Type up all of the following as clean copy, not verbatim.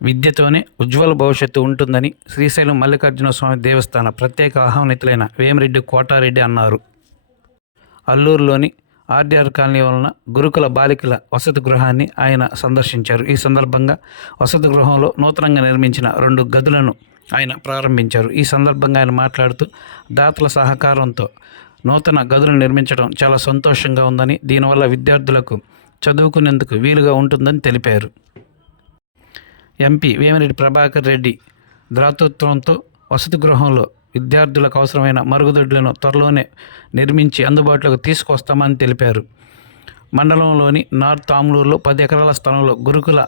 విద్యతోనే ఉజ్వల భవిష్యత్తు ఉంటుందని శ్రీశైలం మల్లికార్జున స్వామి దేవస్థాన ప్రత్యేక ఆహ్వానితులైన వేమిరెడ్డి కోటారెడ్డి అన్నారు. అల్లూరులోని ఆర్డీఆర్ కాలనీ వలన గురుకుల బాలికల వసతి గృహాన్ని ఆయన సందర్శించారు. ఈ సందర్భంగా వసతి గృహంలో నూతనంగా నిర్మించిన 2 గదులను ఆయన ప్రారంభించారు. ఈ సందర్భంగా ఆయన మాట్లాడుతూ దాతల సహకారంతో నూతన గదులు నిర్మించడం చాలా సంతోషంగా ఉందని, దీనివల్ల విద్యార్థులకు చదువుకునేందుకు వీలుగా ఉంటుందని తెలిపారు. ఎంపీ వేమిరెడ్డి ప్రభాకర్ రెడ్డి దాతృత్వంతో వసతి గృహంలో విద్యార్థులకు అవసరమైన మరుగుదొడ్లను త్వరలోనే నిర్మించి అందుబాటులోకి తీసుకొస్తామని తెలిపారు. మండలంలోని నార్త్ ఆమ్లూరులో 10 ఎకరాల స్థలంలో గురుకుల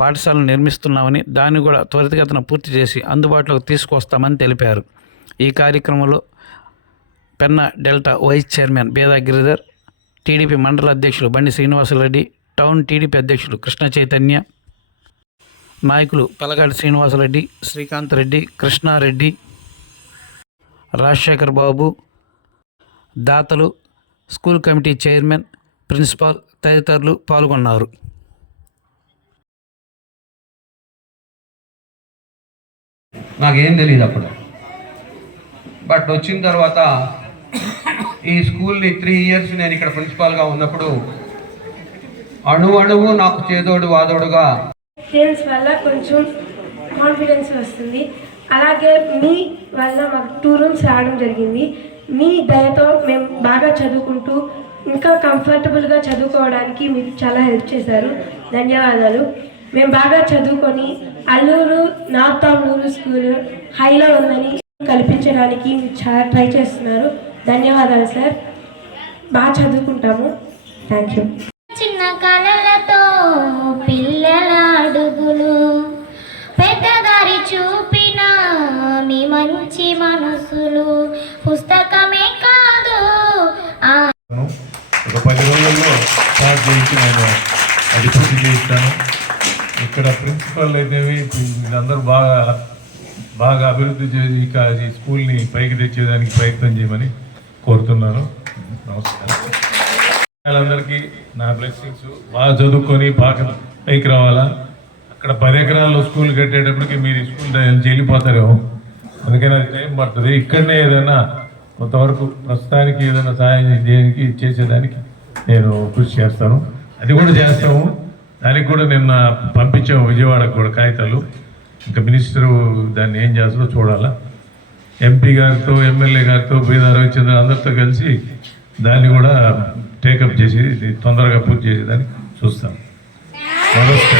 పాఠశాలను నిర్మిస్తున్నామని, దాన్ని కూడా త్వరితగతిన పూర్తి చేసి అందుబాటులోకి తీసుకొస్తామని తెలిపారు. ఈ కార్యక్రమంలో Penna delta vice chairman బేదా Giridhar, TDP మండల అధ్యక్షులు బండి శ్రీనివాసరెడ్డి, టౌన్ టీడీపీ అధ్యక్షులు కృష్ణ చైతన్య, నాయకులు పలగాడి శ్రీనివాసరెడ్డి, శ్రీకాంత్ రెడ్డి, కృష్ణారెడ్డి, రాజశేఖర్ బాబు, దాతలు, స్కూల్ కమిటీ చైర్మన్, ప్రిన్సిపాల్ తదితరులు పాల్గొన్నారు. నాకేం తెలియదు అప్పుడు, బట్ వచ్చిన తర్వాత ఈ స్కూల్ని 3 ఇయర్స్ నేను ఇక్కడ ప్రిన్సిపాల్గా ఉన్నప్పుడు అణువు నాకు చేదోడు వాదోడుగా పేరెంట్స్ వల్ల కొంచెం కాన్ఫిడెన్స్ వస్తుంది. అలాగే మీ వల్ల మాకు 2 రూమ్స్ రావడం జరిగింది. మీ దయతో మేము బాగా చదువుకుంటూ ఇంకా కంఫర్టబుల్గా చదువుకోవడానికి మీరు చాలా హెల్ప్ చేశారు. ధన్యవాదాలు. మేము బాగా చదువుకొని అల్లూరు నార్త్ ఆమ్లూరు స్కూల్ హైలో ఉందని కల్పించడానికి మీరు చాలా ట్రై చేస్తున్నారు. ధన్యవాదాలు సార్. బాగా చదువుకుంటాము. Thank you. చిన్న కళలతో పిల్లల అడుగులు పెద్దదారి చూపిన మీ మంచి మనసులు పుస్తకమే కాదు. ఒక 10 రోజుల్లో స్టార్ట్ చేయించి నేను అది పూర్తి చేయిస్తాను. ఇక్కడ ప్రిన్సిపల్ అయితేవి వీళ్ళందరూ బాగా అభివృద్ధి చేసి ఈ స్కూల్ని పైకి తెచ్చేదానికి ప్రయత్నం చేయమని కోరుతున్నాను. నమస్కారం. అందరికీ నా బ్లెస్సింగ్స్. బాగా చదువుకొని బాగా పైకి రావాలా. అక్కడ 10 ఎకరాల్లో స్కూల్ కట్టేటప్పటికి మీరు స్కూల్ వెళ్ళిపోతారేమో, అందుకని అది టైం పడుతుంది. ఇక్కడనే ఏదైనా కొంతవరకు ప్రస్తుతానికి ఏదైనా సహాయం చేయడానికి చేసేదానికి నేను కృషి చేస్తాను. అది కూడా చేస్తాము. దానికి కూడా నిన్న పంపించాము విజయవాడకు కూడా కాగితాలు. ఇంకా మినిస్టరు దాన్ని ఏం చేస్తారో చూడాలా. ఎంపీ గారితో, ఎమ్మెల్యే గారితో, బీదా రవిచంద్ర అందరితో కలిసి దాన్ని కూడా టేకప్ చేసి తొందరగా పూర్తి చేసేదానికి చూస్తాం. నమస్తే.